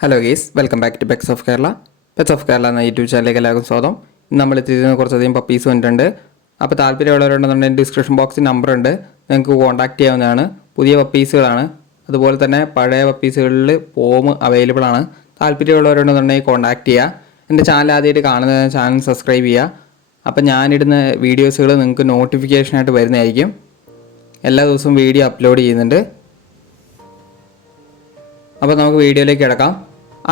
Hello guys, welcome back to pets of Kerala. Pets of Kerala എന്ന YouTube ചാനലിലേക്ക് എല്ലാവർക്കും സ്വാഗതം. ഇന്ന് നമ്മൾ എത്തിയിരുന്ന കുറച്ചധികം പപ്പീസ് വന്നിട്ടുണ്ട്. അപ്പോൾ താല്പര്യമുള്ളവരുണ്ടെന്നുണ്ടെങ്കിൽ ഡിസ്ക്രിപ്ഷൻ ബോക്സിൽ നമ്പർ ഉണ്ട്, നിങ്ങൾക്ക് കോൺടാക്ട് ചെയ്യാവുന്നതാണ്. പുതിയ പപ്പീസുകളാണ്, അതുപോലെ തന്നെ പഴയ പപ്പീസുകളിൽ പോം അവൈലബിൾ ആണ്. താല്പര്യമുള്ളവരുണ്ടെന്നുണ്ടെങ്കിൽ കോൺടാക്ട് ചെയ്യുക. എൻ്റെ ചാനൽ ആദ്യമായിട്ട് കാണുന്ന ചാനൽ സബ്സ്ക്രൈബ് ചെയ്യുക. അപ്പോൾ ഞാനിടുന്ന വീഡിയോസുകൾ നിങ്ങൾക്ക് നോട്ടിഫിക്കേഷനായിട്ട് വരുന്നതായിരിക്കും. എല്ലാ ദിവസവും വീഡിയോ അപ്ലോഡ് ചെയ്യുന്നുണ്ട്. അപ്പോൾ നമുക്ക് വീഡിയോയിലേക്ക് കിടക്കാം.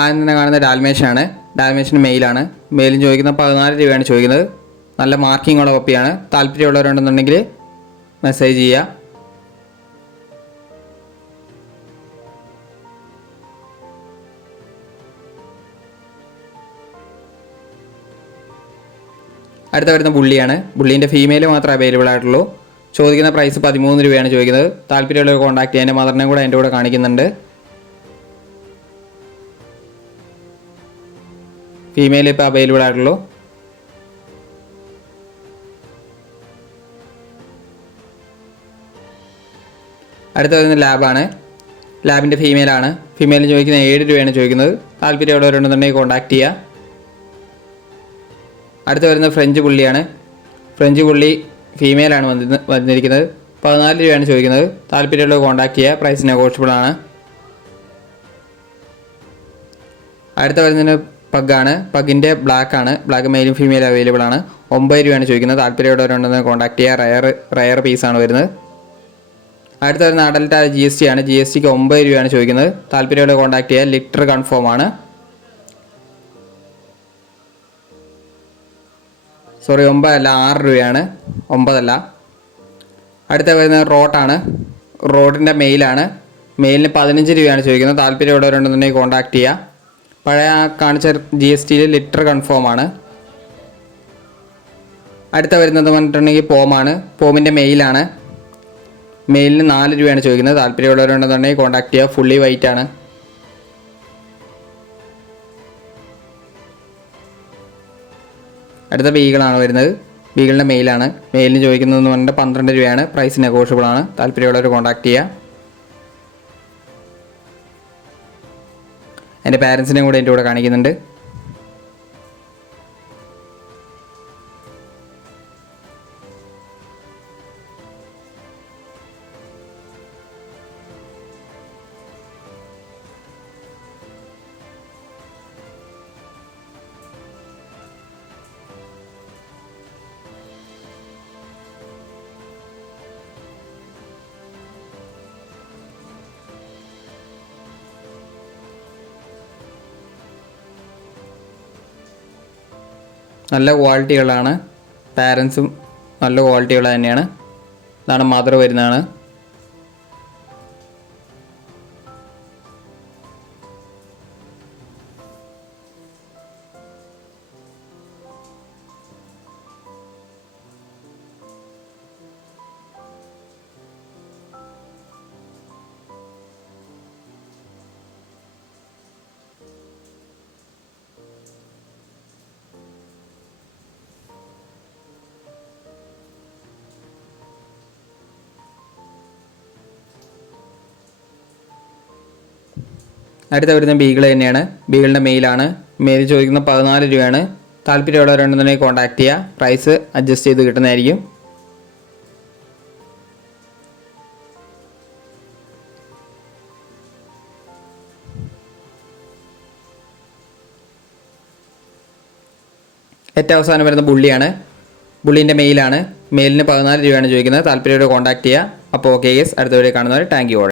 ആദ്യം തന്നെ കാണുന്ന ഡാൽമേഷനാണ്. ഡാൽമേഷൻ മെയിലാണ്. മെയിലും ചോദിക്കുന്നത് 14 രൂപയാണ് ചോദിക്കുന്നത്. നല്ല മാർക്കിംഗ് ഉള്ള പപ്പിയാണ്. താല്പര്യമുള്ളവരുണ്ടെന്നുണ്ടെങ്കിൽ മെസ്സേജ് ചെയ്യുക. അടുത്ത വരുന്ന ബുള്ളിയാണ്. ബുള്ളീൻ്റെ ഫീമെയിൽ മാത്രമേ അവൈലബിൾ ആയിട്ടുള്ളൂ. ചോദിക്കുന്ന പ്രൈസ് 13 രൂപയാണ് ചോദിക്കുന്നത്. താല്പര്യമുള്ളവർ കോൺടാക്ട് ചെയ്യാൻ. എൻ്റെ മദറിനെ കൂടെ എൻ്റെ കൂടെ കാണിക്കുന്നുണ്ട്. ഫീമെയിൽ ഇപ്പോൾ അവൈലബിൾ ആയിട്ടുള്ളൂ. അടുത്ത വരുന്ന ലാബാണ്. ലാബിൻ്റെ ഫീമെയിലാണ്. ഫീമെയിൽ ചോദിക്കുന്നത് 7 രൂപയാണ് ചോദിക്കുന്നത്. താല്പര്യമുള്ളവരുണ്ടെന്നുണ്ടെങ്കിൽ കോൺടാക്ട് ചെയ്യുക. അടുത്ത വരുന്ന ഫ്രഞ്ച് പുള്ളിയാണ്. ഫ്രഞ്ച് പുള്ളി ഫീമെയിലാണ് വന്നിരിക്കുന്നത്. 14 രൂപയാണ് ചോദിക്കുന്നത്. താല്പര്യമുള്ളവർ കോൺടാക്ട് ചെയ്യുക. പ്രൈസ് നെഗോഷ്യബിൾ ആണ്. അടുത്ത വരുന്നതിന് പഗ്ഗാണ്. പഗ്ഗിൻ്റെ ബ്ലാക്കാണ്. ബ്ലാക്ക് മെയിലും ഫീമെയിലും അവൈലബിൾ ആണ്. 9 രൂപയാണ് ചോദിക്കുന്നത്. താല്പര്യമുള്ളവരുണ്ടെന്ന് കോൺടാക്ട് ചെയ്യുക. റയർ പീസാണ് വരുന്നത്. അടുത്ത വരുന്ന അഡൽട്ട് GST ആണ്. GSTക്ക് 9 രൂപയാണ് ചോദിക്കുന്നത്. താല്പര്യമുള്ളവർ കോൺടാക്ട് ചെയ്യുക. ലിറ്റർ കൺഫേം ആണ്. 9 അല്ല, 6 രൂപയാണ്, 9 അല്ല. അടുത്ത വരുന്നത് റോട്ടാണ്. റോഡിൻ്റെ മെയിലാണ്. മെയിലിന് 15 രൂപയാണ് ചോദിക്കുന്നത്. താല്പര്യമുള്ളവരുണ്ടെന്നുണ്ടെങ്കിൽ കോൺടാക്ട് ചെയ്യുക. പഴയ കാണിച്ച GSTയിൽ ലിറ്റർ കൺഫേം ആണ്. അടുത്ത വരുന്നത് പറഞ്ഞിട്ടുണ്ടെങ്കിൽ പോമാണ്. പോമിൻ്റെ മെയിലാണ്. മെയിലിന് 4 രൂപയാണ് ചോദിക്കുന്നത്. താല്പര്യമുള്ളവരുണ്ടെന്നുണ്ടെങ്കിൽ കോൺടാക്ട് ചെയ്യുക. ഫുള്ളി വൈറ്റ് ആണ്. അടുത്ത ബീഗിളാണ് വരുന്നത്. ബീഗിളിൻ്റെ മെയിലാണ്. മെയിലിന് ചോദിക്കുന്നതെന്ന് പറഞ്ഞിട്ട് 12 രൂപയാണ്. പ്രൈസ് നെഗോഷ്യബിൾ ആണ്. താല്പര്യമുള്ളവർ കോൺടാക്ട് ചെയ്യുക. എൻ്റെ പാരൻസിനെയും കൂടെ എൻ്റെ കൂടെ കാണിക്കുന്നുണ്ട്. നല്ല ക്വാളിറ്റികളാണ്. പാരൻസും നല്ല ക്വാളിറ്റികൾ തന്നെയാണ്. ഇതാണ് മദർ വരുന്നതാണ്. അടുത്ത വരുന്ന ബീഗിൾ തന്നെയാണ്. ബീഗിളിൻ്റെ മെയിലാണ്. മെയിൽ ചോദിക്കുന്ന 14 രൂപയാണ്. താല്പര്യമുള്ളവരുണ്ടെന്നുണ്ടെങ്കിൽ കോൺടാക്ട് ചെയ്യുക. പ്രൈസ് അഡ്ജസ്റ്റ് ചെയ്ത് കിട്ടുന്നതായിരിക്കും. ഏറ്റവും അവസാനം വരുന്ന ബുള്ളിയാണ്. ബുള്ളീൻ്റെ മെയിലാണ്. മെയിലിന് 14 രൂപയാണ് ചോദിക്കുന്നത്. താല്പര്യമുള്ള കോൺടാക്ട് ചെയ്യുക. അപ്പോൾ ഓക്കെ ഗൈസ്, അടുത്ത വീഡിയോ കാണുന്നവരെ താങ്ക് യു ഓൾ.